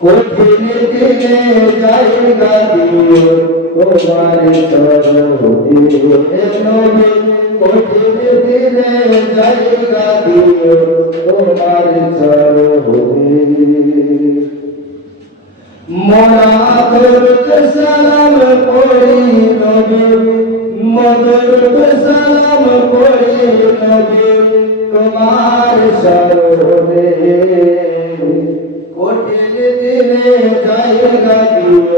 কঠিন দিনে জায়গা দিও। তোমার চরণে নবী কঠিন দিনে জায়গা দিও তোমার চরণে মোরা দরুদ সালাম পড়ি নবী মদরুদ সালাম পড়ি নবী তোমার শরণে কঠিন দিনে জায়গা দিও তোমার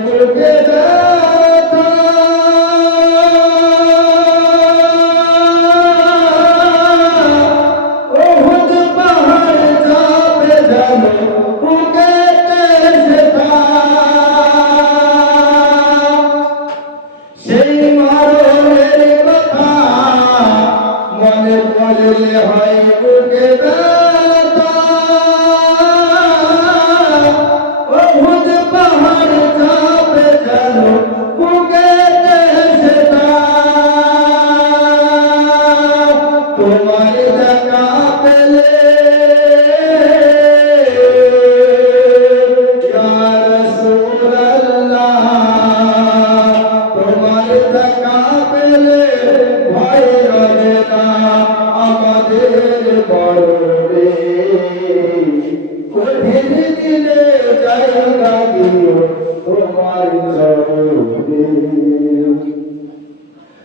together.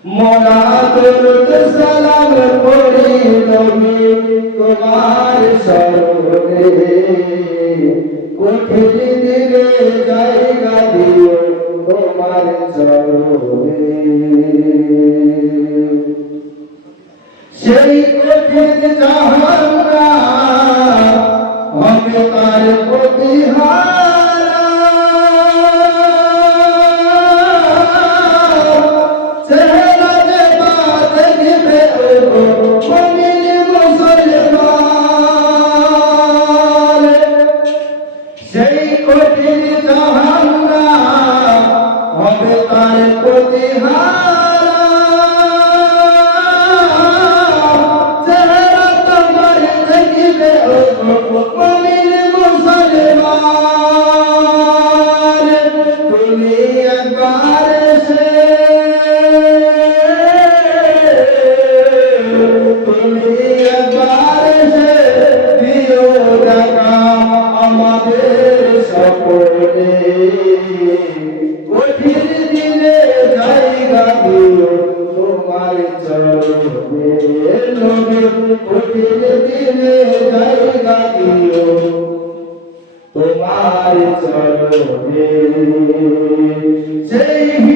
মোরা দরুদ সালাম পড়ি নবী, তোমার শরণে কঠিন দিনে জায়গা দিও তোমার চরণে সেই কঠিন জাহান্না কঠিন দিনে জায়গা দিও তোমার চরণে নবী কঠিন দিনে জায়গা দিও তোমার চরণে সেই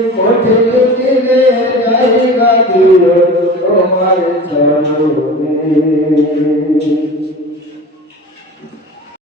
নবী কঠিন দিনে জায়গা তোমার চরণে